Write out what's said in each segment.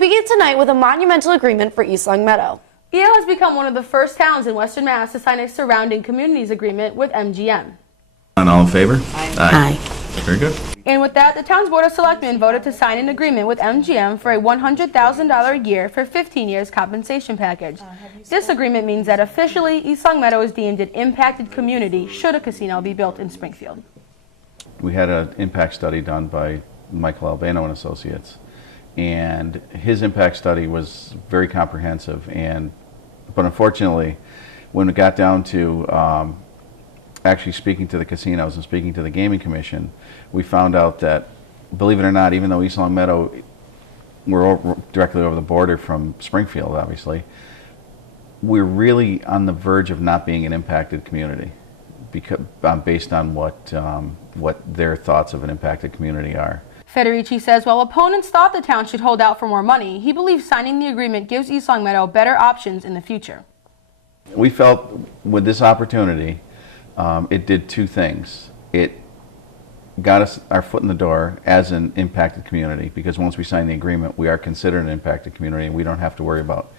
begin tonight with a monumental agreement for East Longmeadow. EL has become one of the first towns in Western Mass to sign a surrounding communities agreement with MGM. And all in favor? Aye. Very good. And with that, the town's Board of Selectmen voted to sign an agreement with MGM for a $100,000 a year for 15 years compensation package. This agreement means that officially East Longmeadow is deemed an impacted community should a casino be built in Springfield. We had an impact study done by Michael Albano and Associates, and his impact study was very comprehensive. But unfortunately, when it got down to actually speaking to the casinos and speaking to the Gaming Commission, we found out that, believe it or not, even though East Longmeadow, we're directly over the border from Springfield, obviously, we're really on the verge of not being an impacted community, because based on what their thoughts of an impacted community are. Federici says while opponents thought the town should hold out for more money, he believes signing the agreement gives East Longmeadow better options in the future. We felt with this opportunity, it did two things. It got us our foot in the door as an impacted community, because once we sign the agreement, we are considered an impacted community, and we don't have to worry about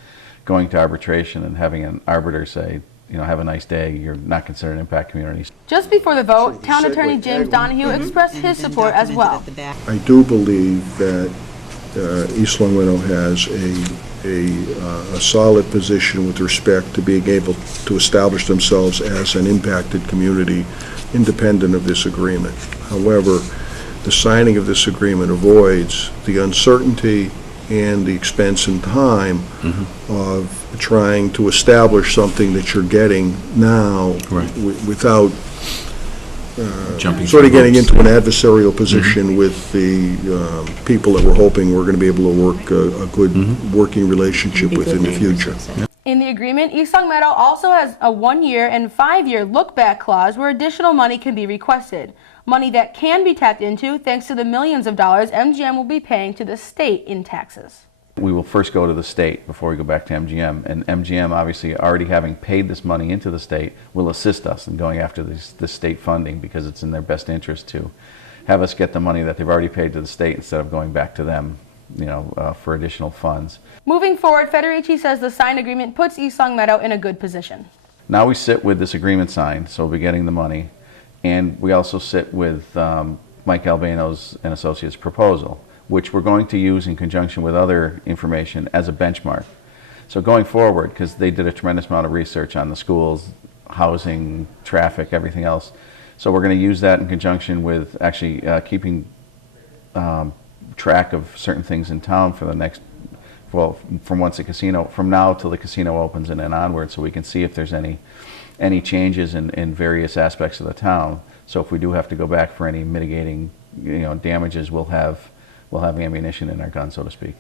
going to arbitration and having an arbiter say, you know, have a nice day, you're not considered an impact community. Just before the vote, Town Attorney James Donahue expressed his support as well. I do believe that East Longmeadow has a solid position with respect to being able to establish themselves as an impacted community independent of this agreement. However, the signing of this agreement avoids the uncertainty and the expense and time of trying to establish something that you're getting now without sort of getting into an adversarial position with the people that we're hoping we're going to be able to work a good working relationship with in the future. In the agreement, East Longmeadow also has a 1-year and 5-year look-back clause where additional money can be requested. Money that can be tapped into thanks to the millions of dollars MGM will be paying to the state in taxes. We will first go to the state before we go back to MGM, and MGM, obviously already having paid this money into the state, will assist us in going after this state funding, because it's in their best interest to have us get the money that they've already paid to the state instead of going back to them, you know, for additional funds. Moving forward, Federici says the signed agreement puts East Longmeadow in a good position. Now we sit with this agreement signed, so we'll be getting the money, and we also sit with Mike Albano's and Associates proposal, which we're going to use in conjunction with other information as a benchmark. So going forward, because they did a tremendous amount of research on the schools, housing, traffic, everything else, so we're going to use that in conjunction with actually keeping track of certain things in town for the next, well, from now till the casino opens and then onward, so we can see if there's any changes in various aspects of the town. So if we do have to go back for any mitigating, you know, damages, we'll have ammunition in our gun, so to speak.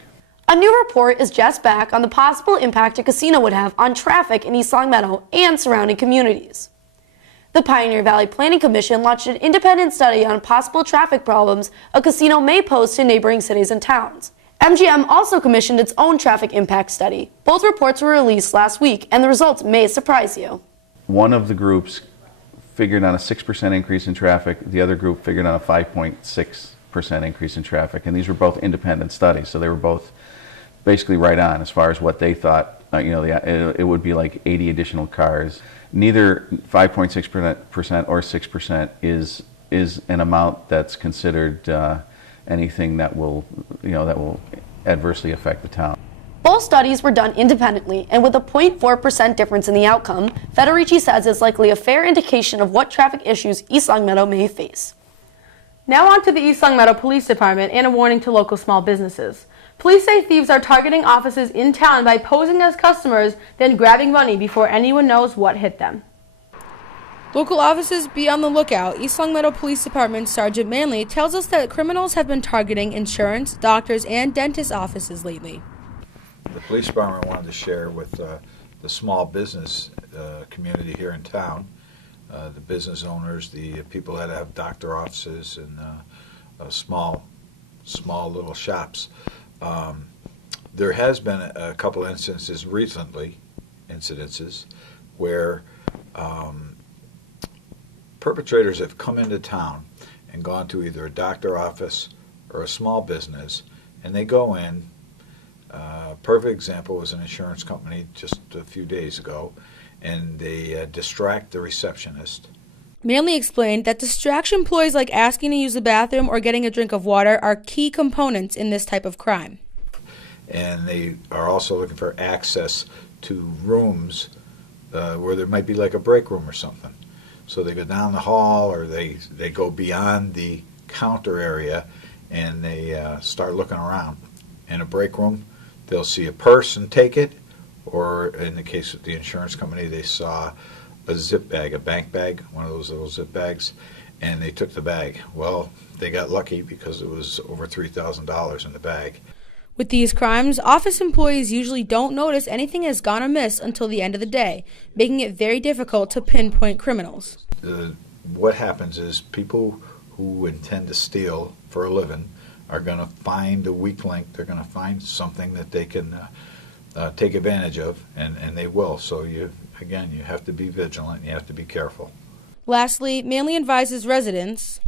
A new report is just back on the possible impact a casino would have on traffic in East Longmeadow and surrounding communities. The Pioneer Valley Planning Commission launched an independent study on possible traffic problems a casino may pose to neighboring cities and towns. MGM also commissioned its own traffic impact study. Both reports were released last week, and the results may surprise you. One of the groups figured on a 6% increase in traffic. The other group figured on a 5.6% increase in traffic, and these were both independent studies, so they were both basically right on as far as what they thought. It would be like 80 additional cars. Neither 5.6% or 6% is an amount that's considered anything that will adversely affect the town. Both studies were done independently, and with a 0.4% difference in the outcome, Federici says it's likely a fair indication of what traffic issues East Longmeadow may face. Now on to the East Longmeadow Police Department and a warning to local small businesses. Police say thieves are targeting offices in town by posing as customers, then grabbing money before anyone knows what hit them. Local offices, be on the lookout. East Longmeadow Police Department Sergeant Manley tells us that criminals have been targeting insurance, doctors, and dentist offices lately. The police department wanted to share with the small business community here in town, the business owners, the people that have doctor offices and small little shops. There has been a couple instances recently, where perpetrators have come into town and gone to either a doctor office or a small business, and they go in, Perfect example was an insurance company just a few days ago, and they distract the receptionist. Manley explained that distraction ploys like asking to use the bathroom or getting a drink of water are key components in this type of crime. And they are also looking for access to rooms where there might be like a break room or something. So they go down the hall, or they go beyond the counter area, and they start looking around. In a break room, they'll see a purse and take it, or in the case of the insurance company, they saw a zip bag, a bank bag, one of those little zip bags, and they took the bag. Well, they got lucky because it was over $3,000 in the bag. With these crimes, office employees usually don't notice anything has gone amiss until the end of the day, making it very difficult to pinpoint criminals. What happens is people who intend to steal for a living are going to find a weak link. They're going to find something that they can take advantage of, and they will. So you have to be vigilant. You have to be careful. Lastly, Manley advises residents,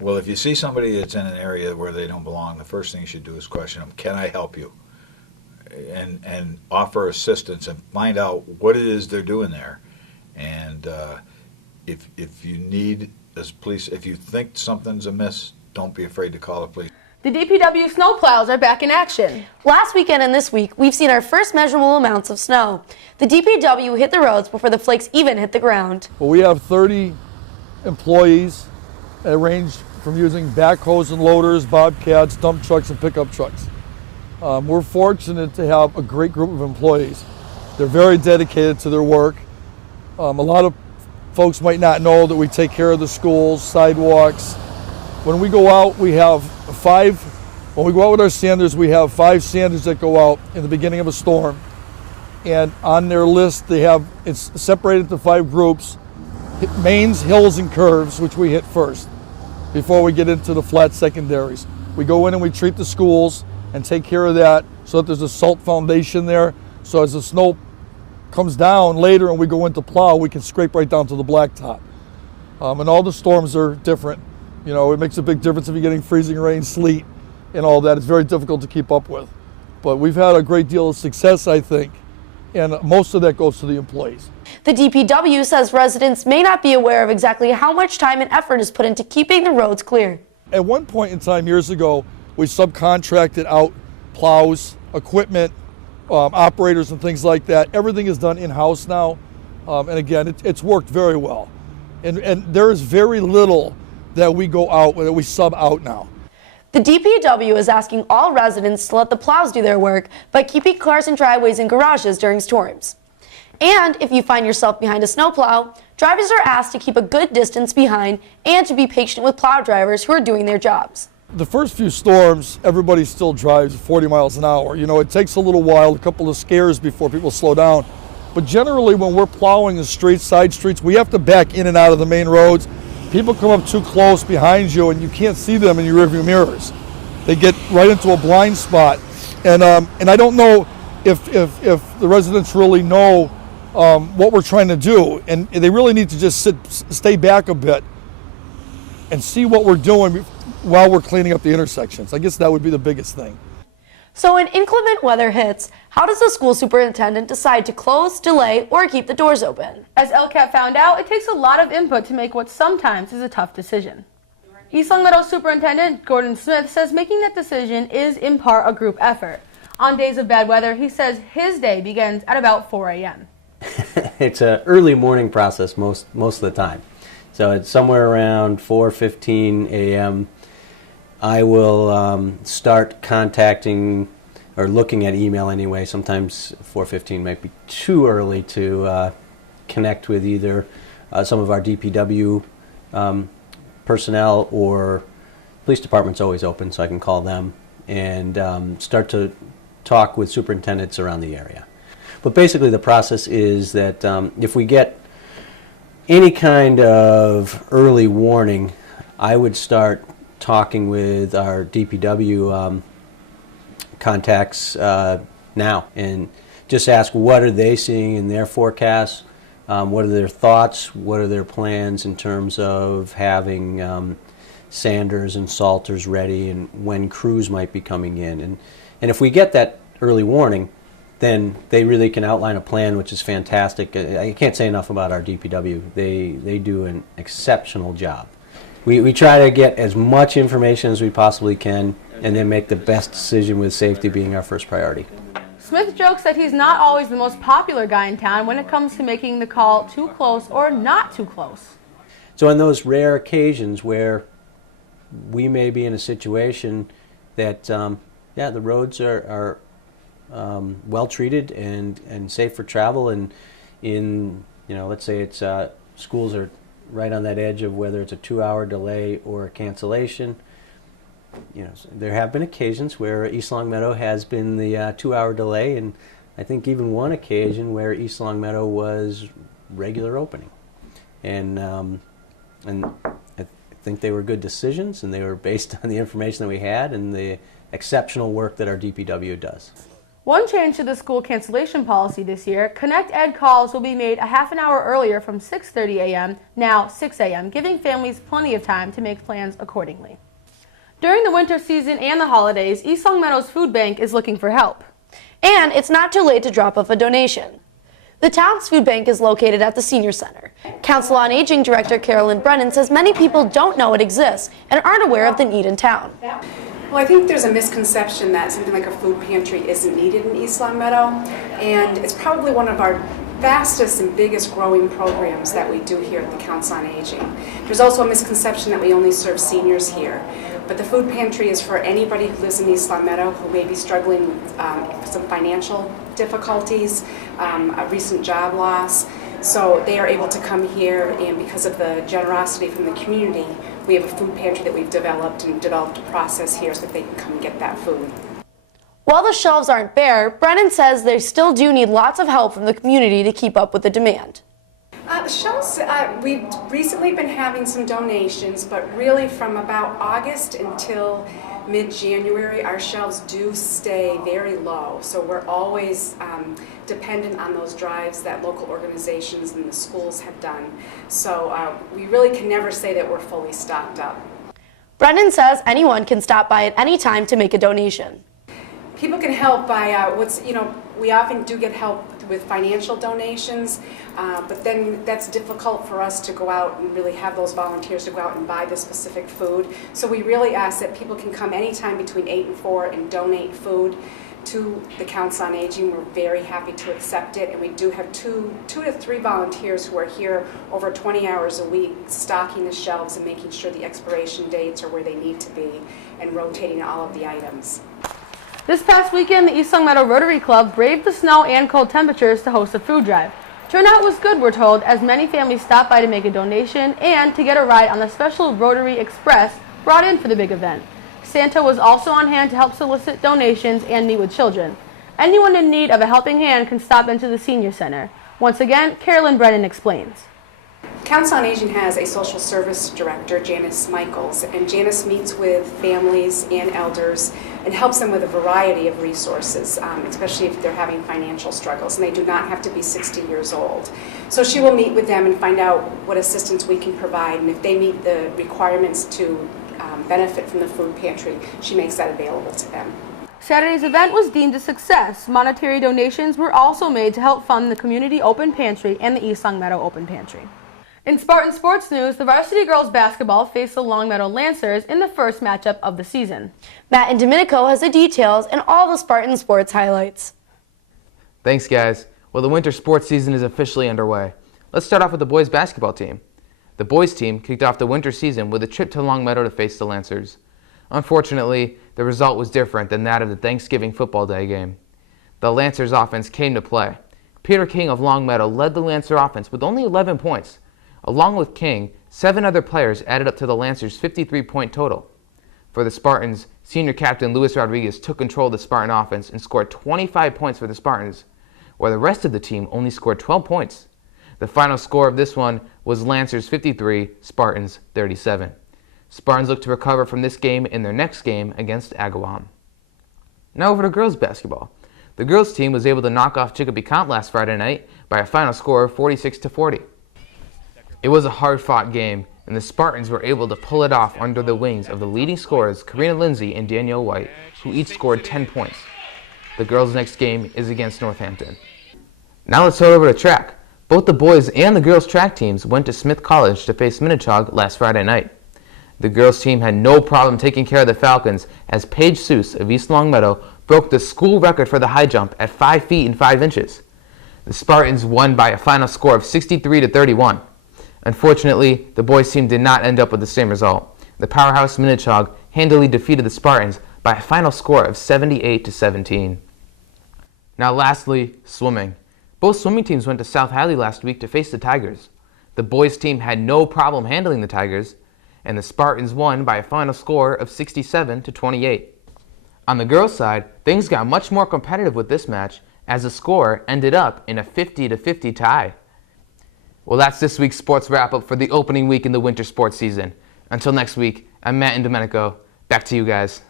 well, if you see somebody that's in an area where they don't belong, the first thing you should do is question them. Can I help you? And offer assistance and find out what it is they're doing there. And if you need, as police, if you think something's amiss, don't be afraid to call the police. the DPW Snow Plows are back in action. Last weekend and this week, we've seen our first measurable amounts of snow. The DPW hit the roads before the flakes even hit the ground. Well, we have 30 employees that range from using backhoes and loaders, bobcats, dump trucks, and pickup trucks. We're fortunate to have a great group of employees. They're very dedicated to their work. A lot of folks might not know that we take care of the schools, sidewalks. When we go out, we have when we go out with our sanders, we have 5 sanders that go out in the beginning of a storm. And on their list, it's separated into 5 groups: mains, hills, and curves, which we hit first before we get into the flat secondaries. We go in and we treat the schools and take care of that so that there's a salt foundation there. So as the snow comes down later and we go into plow, we can scrape right down to the blacktop. And all the storms are different. You know, it makes a big difference if you're getting freezing rain, sleet, and all that. It's very difficult to keep up with. But we've had a great deal of success, I think, and most of that goes to the employees. The DPW says residents may not be aware of exactly how much time and effort is put into keeping the roads clear. At one point in time years ago, we subcontracted out plows, equipment, operators and things like that. Everything is done in-house now. And again, it's worked very well. And there is very little that we go out, that we sub out now. The DPW is asking all residents to let the plows do their work by keeping cars in driveways and garages during storms. And if you find yourself behind a snowplow, drivers are asked to keep a good distance behind and to be patient with plow drivers who are doing their jobs. The first few storms, everybody still drives 40 miles an hour. You know, it takes a little while, a couple of scares before people slow down. But generally, when we're plowing the streets, side streets, we have to back in and out of the main roads. People come up too close behind you and you can't see them in your rearview mirrors. They get right into a blind spot. And I don't know if the residents really know what we're trying to do. And they really need to just stay back a bit and see what we're doing while we're cleaning up the intersections. I guess that would be the biggest thing. So when inclement weather hits, how does the school superintendent decide to close, delay, or keep the doors open? As ELCAT found out, it takes a lot of input to make what sometimes is a tough decision. East Longmeadow Superintendent Gordon Smith says making that decision is in part a group effort. On days of bad weather, he says his day begins at about 4 a.m. It's an early morning process most of the time. So it's somewhere around 4:15 a.m. I will start contacting or looking at email anyway. Sometimes 4:15 might be too early to connect with either some of our DPW personnel, or police department's always open, so I can call them and start to talk with superintendents around the area. But basically the process is that if we get any kind of early warning, I would start talking with our DPW contacts now and just ask what are they seeing in their forecasts, what are their thoughts, what are their plans in terms of having sanders and salters ready, and when crews might be coming in. And if we get that early warning, then they really can outline a plan, which is fantastic. I can't say enough about our DPW. They do an exceptional job. We try to get as much information as we possibly can and then make the best decision with safety being our first priority. Smith jokes that he's not always the most popular guy in town when it comes to making the call too close or not too close. So in those rare occasions where we may be in a situation that, the roads are well treated and safe for travel, and let's say it's schools are right on that edge of whether it's a 2-hour delay or a cancellation. There have been occasions where East Longmeadow has been the 2-hour delay, and I think even one occasion where East Longmeadow was regular opening. And I think they were good decisions, and they were based on the information that we had and the exceptional work that our DPW does. One change to the school cancellation policy this year, Connect Ed calls will be made a half an hour earlier from 6:30 a.m., now 6 a.m., giving families plenty of time to make plans accordingly. During the winter season and the holidays, East Longmeadow's food bank is looking for help. And it's not too late to drop off a donation. The town's food bank is located at the Senior Center. Council on Aging Director Carolyn Brennan says many people don't know it exists and aren't aware of the need in town. Well, I think there's a misconception that something like a food pantry isn't needed in East Longmeadow, and it's probably one of our fastest and biggest growing programs that we do here at the Council on Aging. There's also a misconception that we only serve seniors here, but the food pantry is for anybody who lives in East Longmeadow who may be struggling with some financial difficulties, a recent job loss. So they are able to come here, and because of the generosity from the community, we have a food pantry that we've developed a process here so that they can come and get that food. While the shelves aren't bare, Brennan says they still do need lots of help from the community to keep up with the demand. The shelves, we've recently been having some donations, but really from about August until mid-January, our shelves do stay very low. So we're always dependent on those drives that local organizations and the schools have done. So we really can never say that we're fully stocked up. Brennan says anyone can stop by at any time to make a donation. People can help by we often do get help with financial donations, but then that's difficult for us to go out and really have those volunteers to go out and buy the specific food. So we really ask that people can come anytime between 8 and 4 and donate food to the Council on Aging. We're very happy to accept it, and we do have two to three volunteers who are here over 20 hours a week stocking the shelves and making sure the expiration dates are where they need to be and rotating all of the items. This past weekend, the East Longmeadow Rotary Club braved the snow and cold temperatures to host a food drive. Turnout was good, we're told, as many families stopped by to make a donation and to get a ride on the special Rotary Express brought in for the big event. Santa was also on hand to help solicit donations and meet with children. Anyone in need of a helping hand can stop into the Senior Center. Once again, Carolyn Brennan explains. Council on Aging has a social service director, Janice Michaels, and Janice meets with families and elders and helps them with a variety of resources, especially if they're having financial struggles, and they do not have to be 60 years old. So she will meet with them and find out what assistance we can provide, and if they meet the requirements to benefit from the food pantry, she makes that available to them. Saturday's event was deemed a success. Monetary donations were also made to help fund the Community Open Pantry and the East Longmeadow Open Pantry. In Spartan sports news, the varsity girls basketball faced the Longmeadow Lancers in the first matchup of the season. Matt and Domenico has the details and all the Spartan sports highlights. Thanks, guys. Well, the winter sports season is officially underway. Let's start off with the boys basketball team. The boys team kicked off the winter season with a trip to Longmeadow to face the Lancers. Unfortunately, the result was different than that of the Thanksgiving football day game. The Lancers offense came to play. Peter King of Longmeadow led the Lancer offense with only 11 points. Along with King, 7 other players added up to the Lancers' 53-point total. For the Spartans, senior captain Luis Rodriguez took control of the Spartan offense and scored 25 points for the Spartans, while the rest of the team only scored 12 points. The final score of this one was Lancers 53, Spartans 37. Spartans look to recover from this game in their next game against Agawam. Now over to girls basketball. The girls team was able to knock off Chicopee Comp last Friday night by a final score of 46-40. It was a hard-fought game, and the Spartans were able to pull it off under the wings of the leading scorers Karina Lindsay and Danielle White, who each scored 10 points. The girls' next game is against Northampton. Now let's head over to track. Both the boys and the girls' track teams went to Smith College to face Minnetonka last Friday night. The girls' team had no problem taking care of the Falcons as Paige Seuss of East Longmeadow broke the school record for the high jump at 5 feet and 5 inches. The Spartans won by a final score of 63-31. Unfortunately, the boys' team did not end up with the same result. The powerhouse Minnetonka handily defeated the Spartans by a final score of 78-17. Now lastly, swimming. Both swimming teams went to South Hadley last week to face the Tigers. The boys' team had no problem handling the Tigers, and the Spartans won by a final score of 67-28. On the girls' side, things got much more competitive with this match, as the score ended up in a 50-50 tie. Well, that's this week's sports wrap-up for the opening week in the winter sports season. Until next week, I'm Matt and Domenico. Back to you guys.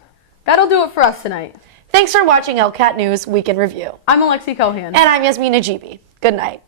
That'll do it for us tonight. Thanks for watching ELCAT News Week in Review. I'm Alexi Cohan. And I'm Yasmina Gibi. Good night.